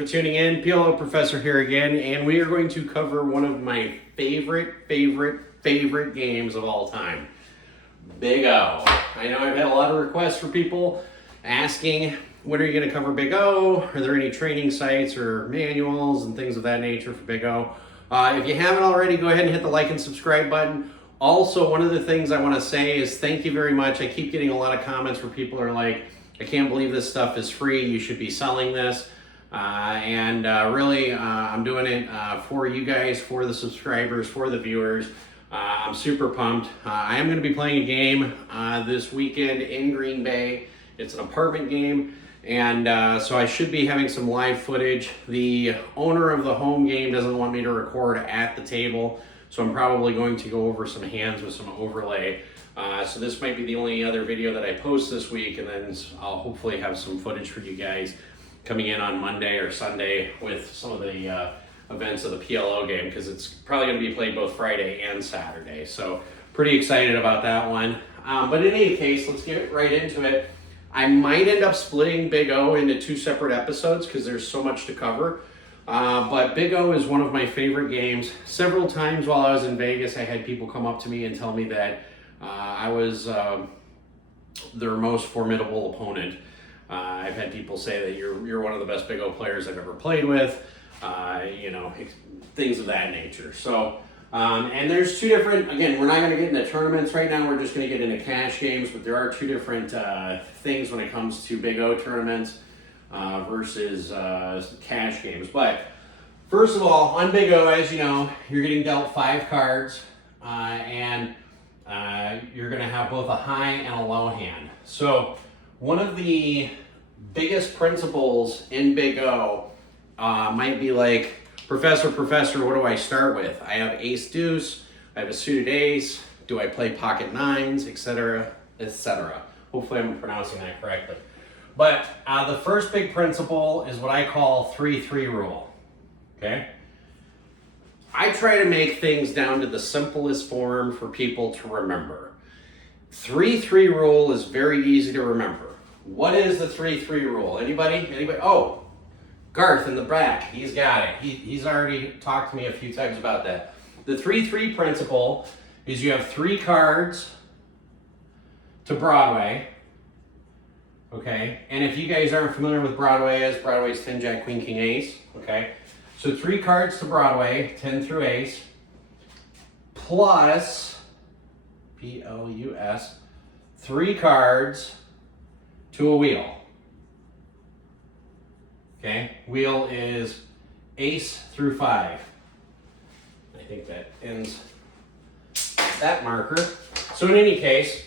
for tuning in. PLO Professor here again, and we are going to cover one of my favorite games of all time, Big O. I know I've had a lot of requests for people asking, when are you going to cover Big O? Are there any training sites or manuals and things of that nature for Big O? If you haven't already, go ahead and hit the like and subscribe button. Also, one of the things I want to say is thank you very much. I keep getting a lot of comments where people are like, I can't believe this stuff is free. You should be selling this. Really, I'm doing it for you guys, for the subscribers, for the viewers. I'm super pumped. I am going to be playing a game this weekend in Green Bay. It's an apartment game, and so I should be having some live footage. The owner of the home game doesn't want me to record at the table, so I'm probably going to go over some hands with some overlay. So this might be the only other video that I post this week, and then I'll hopefully have some footage for you guys coming in on Monday or Sunday with some of the events of the PLO game, because it's probably going to be played both Friday and Saturday. So pretty excited about that one. But in any case, let's get right into it. I might end up splitting Big O into two separate episodes because there's so much to cover. But Big O is one of my favorite games. Several times while I was in Vegas, I had people come up to me and tell me that I was their most formidable opponent. I've had people say that you're one of the best Big O players I've ever played with, things of that nature. So, and there's two different, again, we're not going to get into tournaments right now, we're just going to get into cash games, but there are two different things when it comes to Big O tournaments versus cash games. But first of all, on Big O, as you know, you're getting dealt 5 cards, and you're going to have both a high and a low hand. So one of the biggest principles in Big O might be like, Professor, what do I start with? I have ace deuce, I have a suited ace, do I play pocket nines, etc., etc. Hopefully I'm pronouncing that correctly. But the first big principle is what I call 3-3 rule, okay? I try to make things down to the simplest form for people to remember. 3-3 rule is very easy to remember. What is the 3-3 rule? Anybody? Oh, Garth in the back, he's got it. He's already talked to me a few times about that. The 3-3 principle is you have 3 cards to Broadway, okay? And if you guys aren't familiar with Broadway, Broadway's 10, Jack, Queen, King, Ace, okay? So 3 cards to Broadway, 10 through ace, plus, P-L-U-S, 3 cards to a wheel. Okay, wheel is ace through 5. I think that ends that marker. So in any case,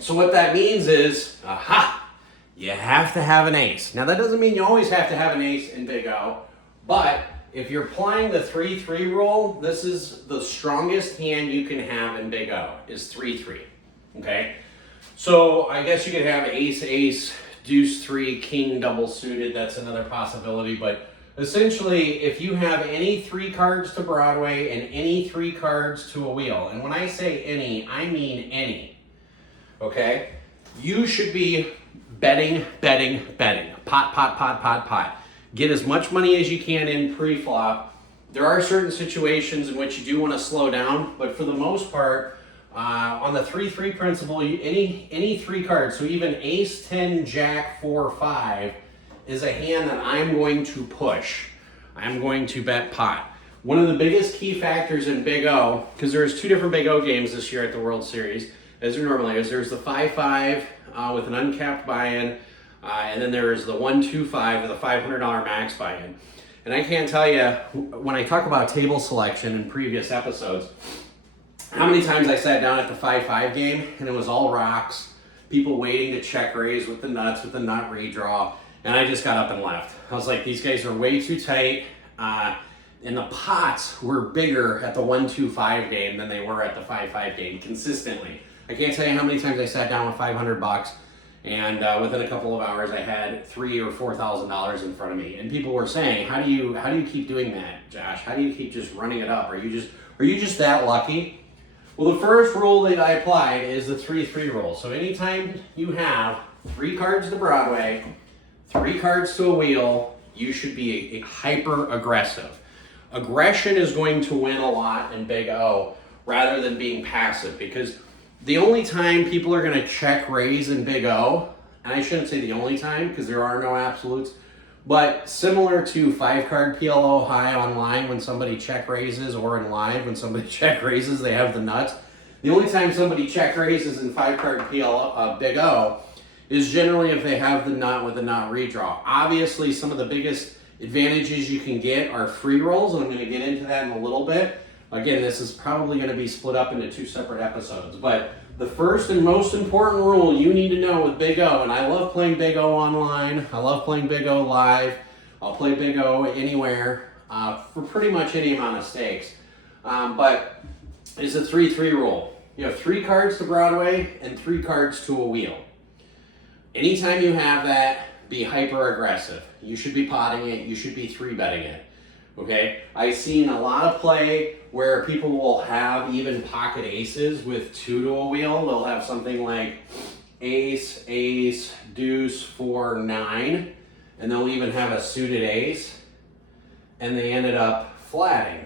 so what that means is, you have to have an ace. Now that doesn't mean you always have to have an ace in Big O, but if you're applying the 3-3 rule, this is the strongest hand you can have in Big O, is 3-3, okay? So I guess you could have ace, deuce 3, king double suited, that's another possibility, but essentially if you have any 3 cards to Broadway and any 3 cards to a wheel, and when I say any, I mean any, okay? You should be betting, pot. Get as much money as you can in pre-flop. There are certain situations in which you do want to slow down, but for the most part, on the 3-3 principle, any 3 cards, so even ace, 10, jack, 4, 5, is a hand that I'm going to push. I'm going to bet pot. One of the biggest key factors in Big O, because there's 2 different Big O games this year at the World Series, as there normally is. There's the 5-5 with an uncapped buy-in, and then there's the 1-2-5 with a $500 max buy-in. And I can't tell you, when I talk about table selection in previous episodes, how many times I sat down at the 5-5 game and it was all rocks, people waiting to check raise with the nuts, with the nut redraw, and I just got up and left. I was like, these guys are way too tight, and the pots were bigger at the 1-2-5 game than they were at the 5-5 game consistently. I can't tell you how many times I sat down with $500 and within a couple of hours I had $3,000 or $4,000 in front of me, and people were saying, how do you keep doing that, Josh? How do you keep just running it up? Are you just that lucky? Well, the first rule that I applied is the 3-3 rule. So anytime you have 3 cards to Broadway, 3 cards to a wheel, you should be hyper aggressive. Aggression is going to win a lot in Big O rather than being passive, because the only time people are going to check raise in Big O, and I shouldn't say the only time because there are no absolutes, but similar to 5-card PLO high online when somebody check raises, or in live when somebody check raises, they have the nuts. The only time somebody check raises in 5-card PLO, Big O is generally if they have the nut with the nut redraw. Obviously, some of the biggest advantages you can get are free rolls, and I'm going to get into that in a little bit. Again, this is probably going to be split up into 2 separate episodes, but the first and most important rule you need to know with Big O, and I love playing Big O online, I love playing Big O live, I'll play Big O anywhere for pretty much any amount of stakes, but it's a 3-3 rule. You have 3 cards to Broadway and 3 cards to a wheel. Anytime you have that, be hyper aggressive. You should be potting it, you should be 3-betting it. Okay, I've seen a lot of play where people will have even pocket aces with 2 to a wheel. They'll have something like ace, ace, deuce, 4, 9, and they'll even have a suited ace, and they ended up flatting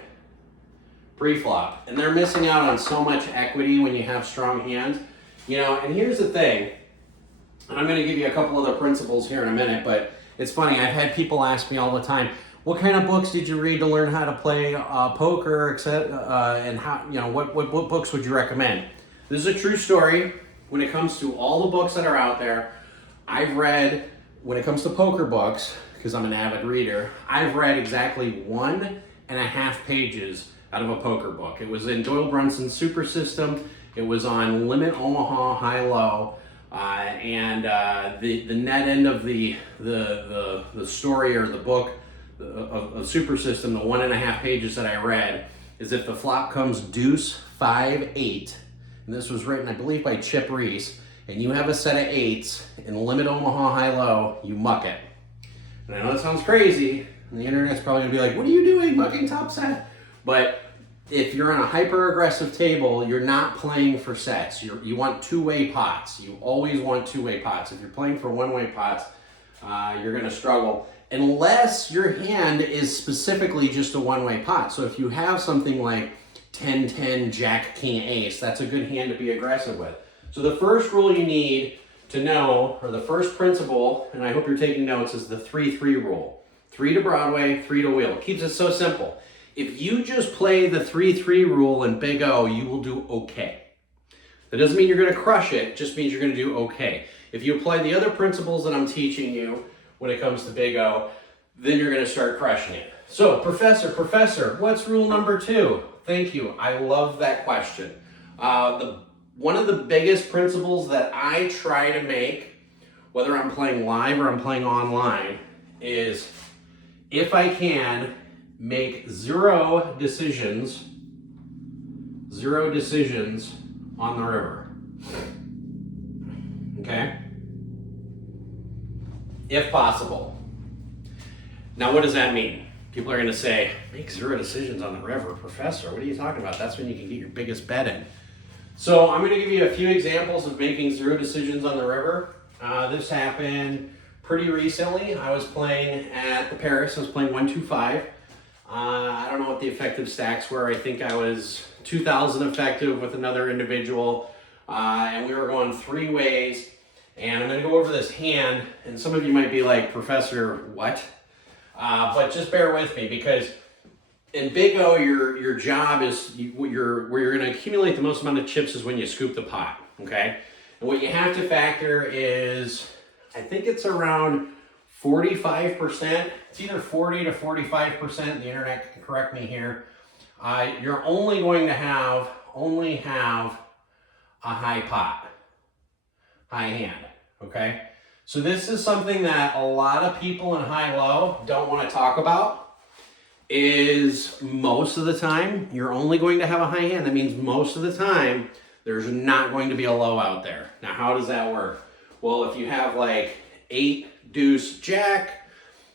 pre-flop. And they're missing out on so much equity when you have strong hands. You know, and here's the thing, and I'm going to give you a couple other principles here in a minute, but it's funny, I've had people ask me all the time, what kind of books did you read to learn how to play poker, etc., and how, you know, what books would you recommend? This is a true story. When it comes to all the books that are out there, I've read, when it comes to poker books, because I'm an avid reader, I've read exactly 1.5 pages out of a poker book. It was in Doyle Brunson's Super System. It was on Limit Omaha High-Low. And the net end of the story or the book of Super System, the 1.5 pages that I read, is if the flop comes deuce, 5, 8, and this was written, I believe, by Chip Reese, and you have a set of 8s in Limit Omaha High-Low, you muck it. And I know that sounds crazy, and the internet's probably gonna be like, what are you doing, mucking top set? But if you're on a hyper-aggressive table, you're not playing for sets. You want 2-way pots. You always want 2-way pots. If you're playing for 1-way pots, you're gonna struggle, unless your hand is specifically just a 1-way pot. So if you have something like 10-10, Jack, King, Ace, that's a good hand to be aggressive with. So the first rule you need to know, or the first principle, and I hope you're taking notes, is the 3-3 rule. 3 to Broadway, 3 to wheel. It keeps it so simple. If you just play the 3-3 rule in Big O, you will do okay. That doesn't mean you're going to crush it, it just means you're going to do okay. If you apply the other principles that I'm teaching you when it comes to Big O, then you're going to start crushing it. So, Professor, what's rule number 2? Thank you. I love that question. One of the biggest principles that I try to make, whether I'm playing live or I'm playing online, is if I can, make 0 decisions on the river. Okay? If possible. Now, what does that mean? People are going to say, make 0 decisions on the river. Professor, what are you talking about? That's when you can get your biggest bet in. So I'm going to give you a few examples of making 0 decisions on the river. This happened pretty recently. I was playing at the Paris. I was playing 1-2-5. I don't know what the effective stacks were. I think I was 2,000 effective with another individual. And we were going 3 ways. And I'm going to go over this hand. And some of you might be like, Professor, what? But just bear with me, because in Big O, your job is, where you're going to accumulate the most amount of chips is when you scoop the pot, okay? And what you have to factor is, I think it's around 45%. It's either 40 to 45%. The internet can correct me here. You're only going to have a high pot, high hand, okay? So this is something that a lot of people in high-low don't want to talk about. Is most of the time, you're only going to have a high hand. That means most of the time, there's not going to be a low out there. Now, how does that work? Well, if you have like 8, deuce, jack,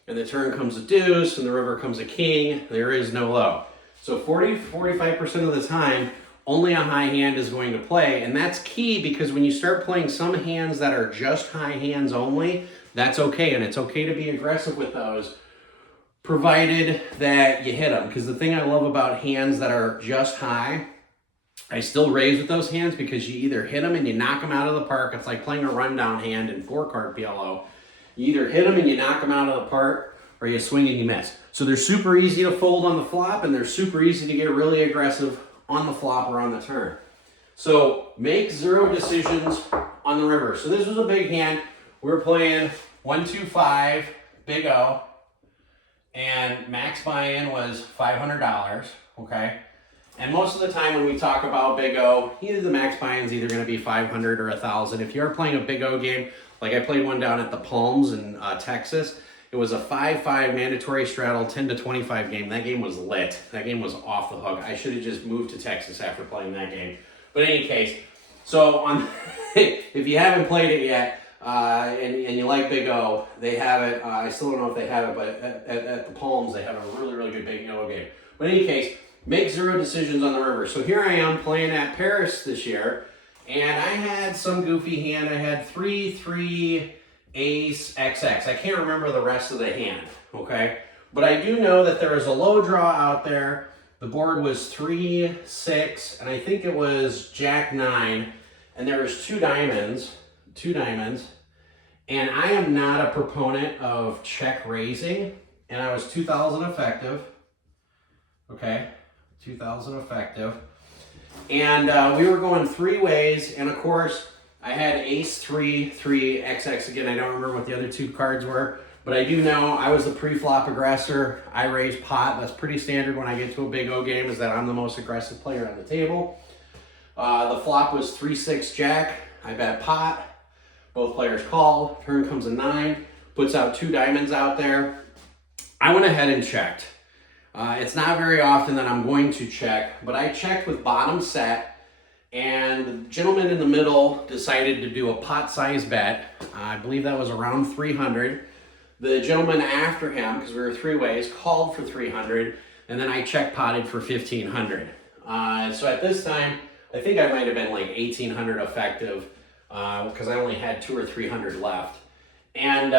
and the turn comes a deuce, and the river comes a king, there is no low. So 40 to 45% of the time, only a high hand is going to play, and that's key, because when you start playing some hands that are just high hands only, that's okay, and it's okay to be aggressive with those. provided that you hit them. Because the thing I love about hands that are just high, I still raise with those hands because you either hit them and you knock them out of the park. It's like playing a rundown hand in 4-card PLO. You either hit them and you knock them out of the park, or you swing and you miss. So they're super easy to fold on the flop, and they're super easy to get really aggressive on the flop or on the turn. So make 0 decisions on the river. So this was a big hand. We were playing 1-2-5, big O, and max buy-in was $500, okay? And most of the time when we talk about Big O, either the max buy-in is either going to be 500 or 1,000. If you're playing a Big O game, like I played one down at the Palms in Texas, it was a 5-5 mandatory straddle 10 to 25 game. That game was lit. That game was off the hook. I should have just moved to Texas after playing that game. But in any case, so if you haven't played it yet and you like Big O, they have it. I still don't know if they have it, but at the Palms, they have a really, really good Big O game. But in any case, make 0 decisions on the river. So here I am playing at Paris this year, and I had some goofy hand. I had 3-3 ace XX. I can't remember the rest of the hand, okay? But I do know that there was a low draw out there. The board was 3-6, and I think it was Jack 9, and there was two diamonds, and I am not a proponent of check raising, and I was 2,000 effective, okay? 2,000 effective, and we were going 3 ways, and of course I had ace 3 XX again. I don't remember what the other 2 cards were, but I do know I was the pre-flop aggressor. I raised pot. That's pretty standard when I get to a Big O game, is that I'm the most aggressive player on the table. The flop was 3-6 Jack. I bet pot. Both players call. Turn comes a 9, puts out 2 diamonds out there. I went ahead and checked. It's not very often that I'm going to check, but I checked with bottom set, and the gentleman in the middle decided to do a pot size bet. I believe that was around 300. The gentleman after him, because we were 3 ways, called for 300, and then I check potted for 1,500. So at this time, I think I might have been like 1,800 effective, because I only had 200 or 300 left. And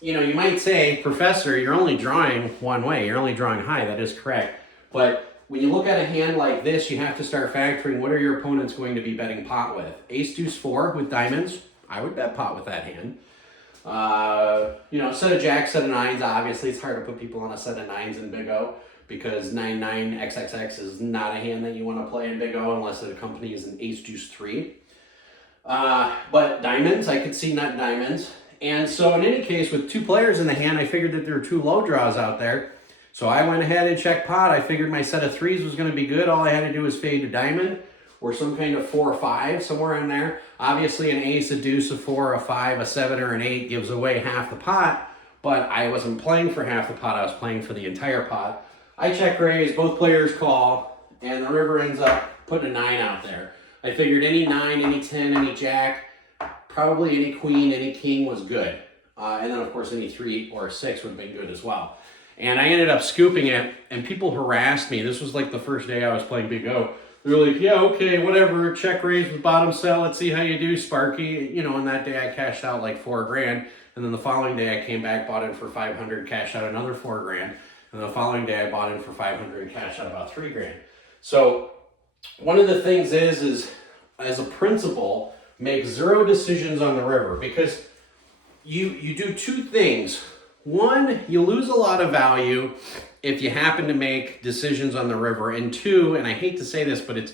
you know, you might say, Professor, you're only drawing one way. You're only drawing high. That is correct. But when you look at a hand like this, you have to start factoring what are your opponents going to be betting pot with. Ace deuce 4 with diamonds, I would bet pot with that hand. You know, set of jacks, set of nines. Obviously, it's hard to put people on a set of nines in Big O, because 9-9 XXX is not a hand that you want to play in Big O unless it accompanies an ace deuce 3. But diamonds, I could see nut diamonds. And so in any case, with 2 players in the hand, I figured that there were 2 low draws out there. So I went ahead and checked pot. I figured my set of 3s was going to be good. All I had to do was fade to diamond, or some kind of 4 or 5, somewhere in there. Obviously, an ace, a deuce, a 4, a 5, a 7, or an 8 gives away half the pot, but I wasn't playing for half the pot. I was playing for the entire pot. I check raise, both players call, and the river ends up putting a 9 out there. I figured any 9, any 10, any jack, probably any queen, any king was good. And then, of course, any 3 or 6 would have been good as well. And I ended up scooping it, and people harassed me. This was like the first day I was playing Big O. They were like, yeah, okay, whatever, check raise with bottom sell, let's see how you do, Sparky. You know, and that day I cashed out like $4,000, and then the following day I came back, bought in for 500, cashed out another $4,000, and the following day I bought in for 500 and cashed out about $3,000. So one of the things is as a principle, make 0 decisions on the river, because you do 2 things. One, you lose a lot of value if you happen to make decisions on the river. And 2, and I hate to say this, but it's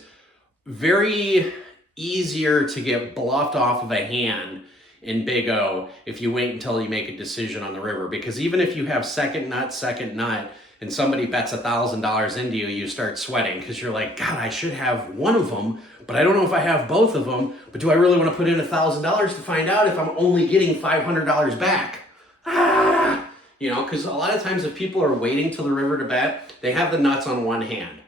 very easier to get bluffed off of a hand in Big O if you wait until you make a decision on the river. Because even if you have second nut, and somebody bets $1,000 into you, you start sweating because you're like, God, I should have one of them, but I don't know if I have both of them. But do I really want to put in $1,000 to find out if I'm only getting $500 back? You know, because a lot of times if people are waiting till the river to bet, they have the nuts on one hand.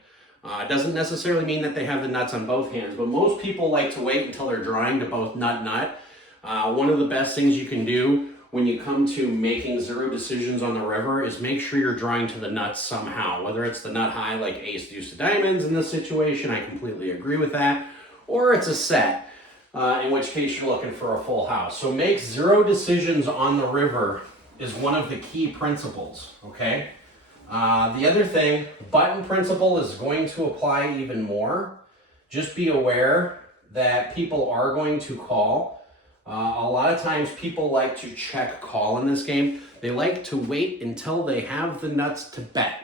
It doesn't necessarily mean that they have the nuts on both hands, but most people like to wait until they're drawing to both nut. One of the best things you can do when you come to making 0 decisions on the river is make sure you're drawing to the nuts somehow, whether it's the nut high like ace deuce of diamonds in this situation, I completely agree with that, or it's a set, in which case you're looking for a full house. So make 0 decisions on the river is one of the key principles, okay? The other thing, button principle is going to apply even more. Just be aware that people are going to call. A lot of times people like to check call in this game. They like to wait until they have the nuts to bet.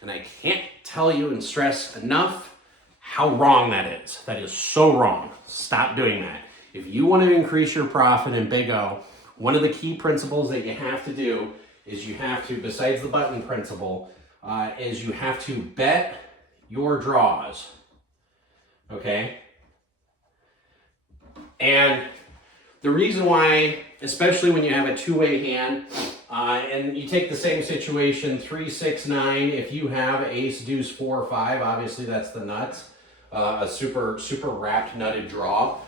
And I can't tell you and stress enough how wrong that is. That is so wrong. Stop doing that. If you want to increase your profit in Big O, one of the key principles that you have to do is you have to, besides the button principle, is you have to bet your draws. Okay? And the reason why, especially when you have a two-way hand, and you take the same situation, 3, 6, 9, if you have ace, deuce, 4, 5, obviously that's the nuts, a super wrapped nutted draw.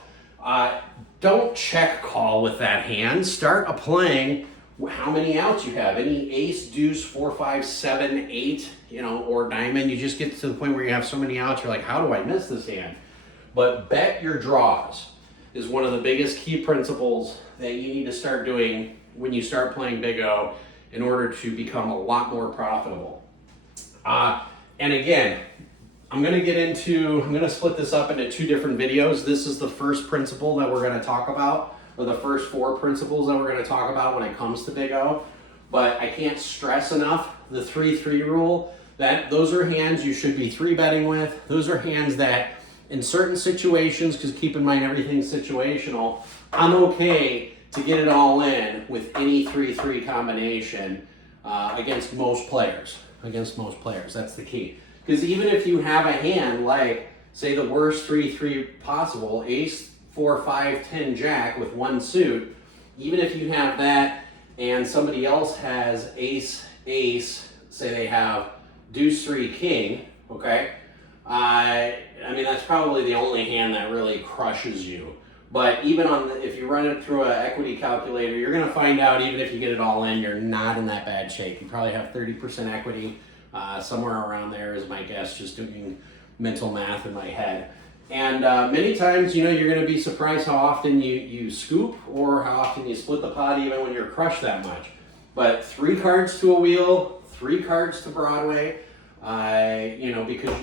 Don't check call with that hand. Start applying how many outs you have. Any ace, deuce, 4, 5, 7, 8, or diamond. You just get to the point where you have so many outs, you're like, how do I miss this hand? But bet your draws is one of the biggest key principles that you need to start doing when you start playing Big O in order to become a lot more profitable. And again, I'm going to split this up into 2 different videos. This is the first principle that we're going to talk about, or the first 4 principles that we're going to talk about when it comes to Big O. But I can't stress enough the 3-3 rule. Those are hands you should be 3-betting with. Those are hands that in certain situations, because keep in mind everything's situational, I'm okay to get it all in with any 3-3 combination against most players. That's the key. Because even if you have a hand like, say, the worst 3-3 possible, ace, 4, 5, 10, jack with 1 suit, even if you have that and somebody else has ace, say they have deuce, 3, king, okay? I mean, that's probably the only hand that really crushes you. But even if you run it through an equity calculator, you're going to find out even if you get it all in, you're not in that bad shape. You probably have 30% equity. Somewhere around there is my guess, just doing mental math in my head. And many times, you're going to be surprised how often you scoop or how often you split the pot even when you're crushed that much. But 3 cards to a wheel, 3 cards to Broadway, because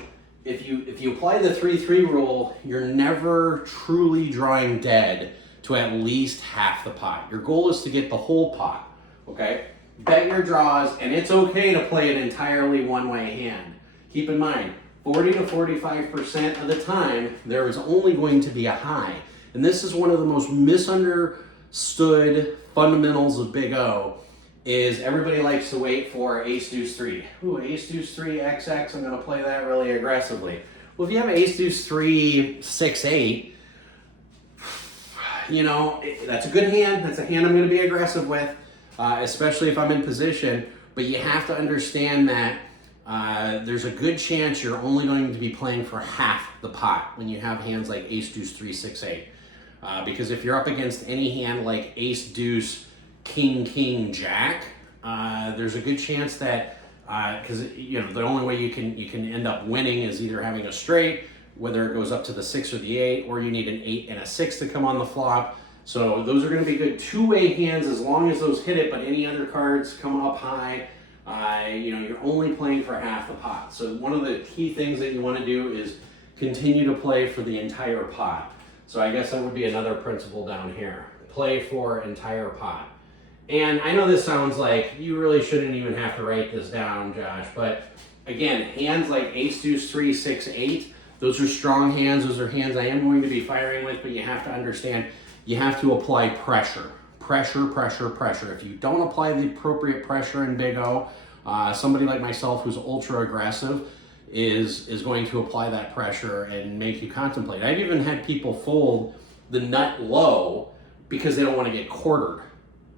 if you apply the 3-3 rule, you're never truly drawing dead to at least half the pot. Your goal is to get the whole pot, okay? Bet your draws, and it's okay to play an entirely one-way hand. Keep in mind, 40 to 45% of the time, there is only going to be a high. And this is one of the most misunderstood fundamentals of Big O, is everybody likes to wait for ace, deuce, 3. Ooh, ace, deuce, 3, XX, I'm going to play that really aggressively. Well, if you have ace, deuce, 3, 6, 8, that's a good hand. That's a hand I'm going to be aggressive with, especially if I'm in position. But you have to understand that there's a good chance you're only going to be playing for half the pot when you have hands like ace, deuce, 3, 6, 8. Because if you're up against any hand like ace, deuce, king, jack, there's a good chance that, because the only way you can end up winning is either having a straight, whether it goes up to the 6 or the 8, or you need an 8 and a 6 to come on the flop. So those are going to be good two-way hands as long as those hit it, but any other cards come up high, you're only playing for half the pot. So one of the key things that you want to do is continue to play for the entire pot. So I guess that would be another principle down here. Play for entire pot. And I know this sounds like you really shouldn't even have to write this down, Josh, but again, hands like ace, deuce, 3, 6, 8, those are strong hands. Those are hands I am going to be firing with, but you have to understand, you have to apply pressure. Pressure. If you don't apply the appropriate pressure in Big O, somebody like myself who's ultra aggressive is going to apply that pressure and make you contemplate. I've even had people fold the nut low because they don't want to get quartered.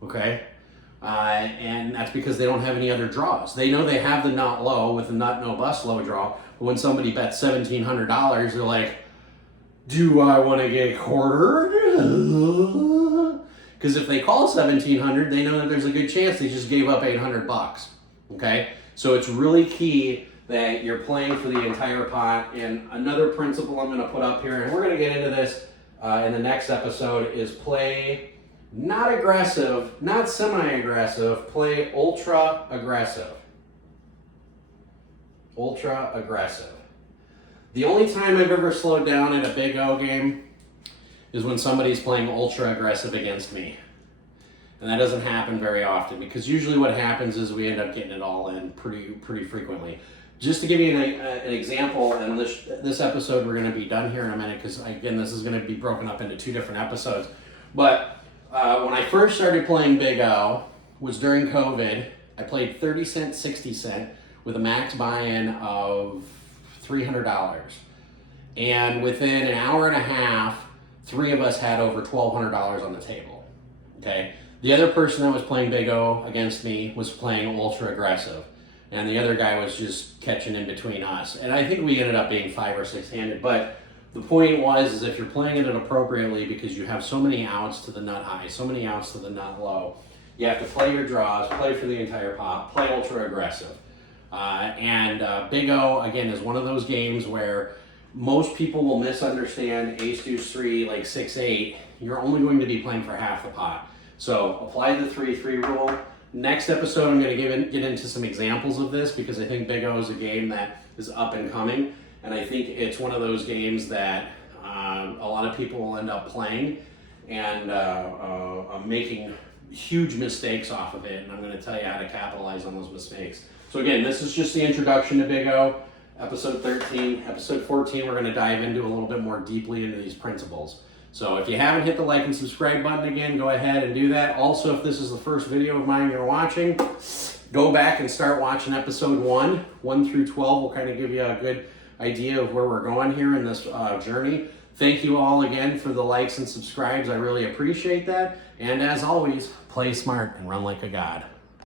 Okay, and that's because they don't have any other draws. They know they have the nut low with the nut no bust low draw, but when somebody bets $1,700, they're like, do I want to get quartered? Because if they call $1,700, they know that there's a good chance they just gave up $800. Okay, so it's really key that you're playing for the entire pot. And another principle I'm going to put up here, and we're going to get into this in the next episode, is play Not aggressive, not semi-aggressive, play ultra-aggressive. Ultra-aggressive. The only time I've ever slowed down in a Big O game is when somebody's playing ultra-aggressive against me. And that doesn't happen very often, because usually what happens is we end up getting it all in pretty frequently. Just to give you an example, and this episode we're going to be done here in a minute, because again, this is going to be broken up into 2 different episodes. But when I first started playing Big O was during COVID. I played 30 cent, 60 cent with a max buy-in of $300. And within an hour and a half, 3 of us had over $1,200 on the table. Okay. The other person that was playing Big O against me was playing ultra aggressive, and the other guy was just catching in between us. And I think we ended up being 5 or 6 handed. But the point is if you're playing it appropriately, because you have so many outs to the nut high, so many outs to the nut low, you have to play your draws, play for the entire pot, play ultra aggressive. Big O, again, is one of those games where most people will misunderstand ace deuce 3, like 6-8. You're only going to be playing for half the pot. So apply the 3-3 rule. Next episode, I'm going to get into some examples of this, because I think Big O is a game that is up and coming, and I think it's one of those games that a lot of people will end up playing and making huge mistakes off of it, and I'm going to tell you how to capitalize on those mistakes. So again, this is just the introduction to Big O, episode 13. Episode 14, we're going to dive into a little bit more deeply into these principles. So if you haven't hit the like and subscribe button again, go ahead and do that. Also, if this is the first video of mine you're watching, go back and start watching episode 1 through 12 will kind of give you a good idea of where we're going here in this journey. Thank you all again for the likes and subscribes. I really appreciate that. And as always, play smart and run like a god.